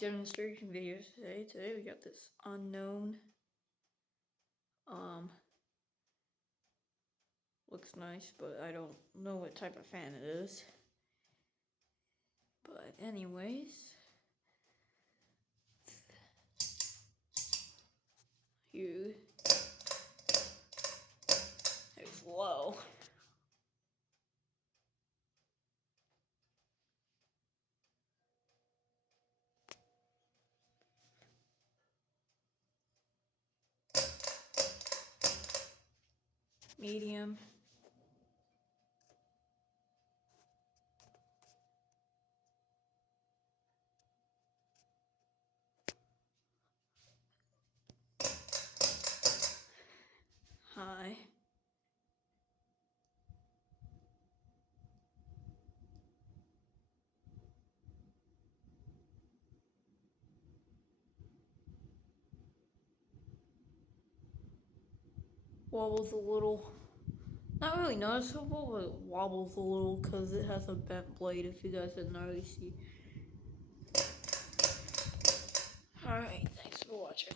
demonstration videos today. Today we got this unknown. Looks nice, but I don't know what type of fan it is. But anyways, here it's low. Medium. High. Wobbles a little. Not really noticeable, but it wobbles a little because it has a bent blade, if you guys didn't already see. Alright, thanks for watching.